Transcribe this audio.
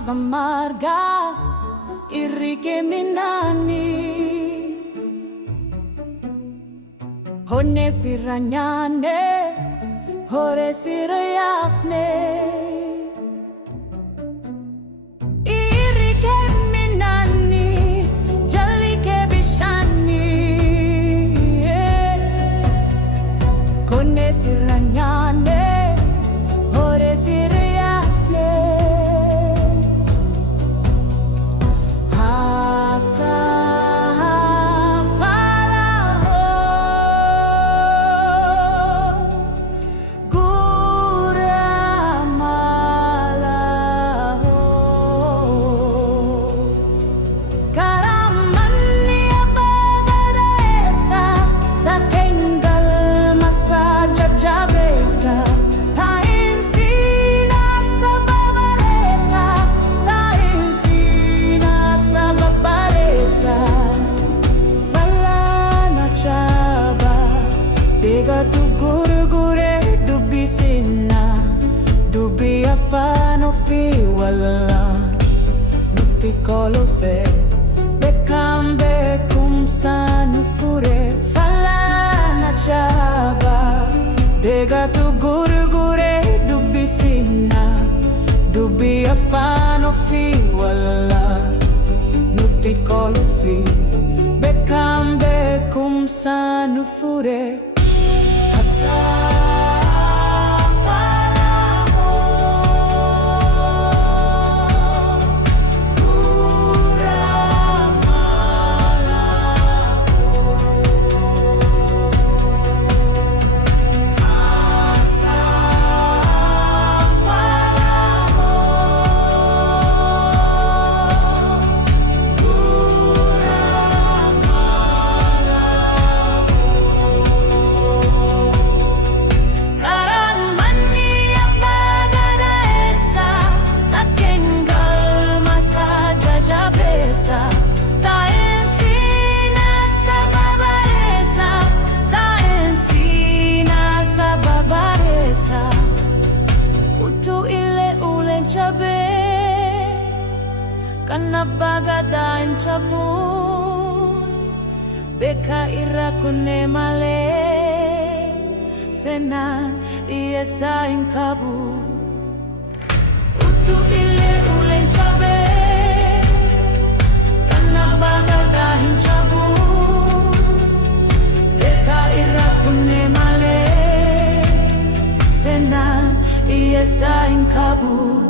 Ava Marga Irrike Minani Honne Siranyane Hore Sirayafne Irrike Minani Jalike Bishani Honne Siranyane Hore Sirayafne Tu gurgure dubbi sinna dubbi afano fi walla nutti colo fe bekambe kum sanu fure falla chaba dega tu gurgure dubbi sinna dubbi afano fi walla nutti colo fi bekambe kum sanu fure Kana bagadain cabut beka ira kune male senan iya saing kabut utu ile ulen cabe kana bagadain cabut beka ira kune male senan iya saing kabut